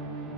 Thank you.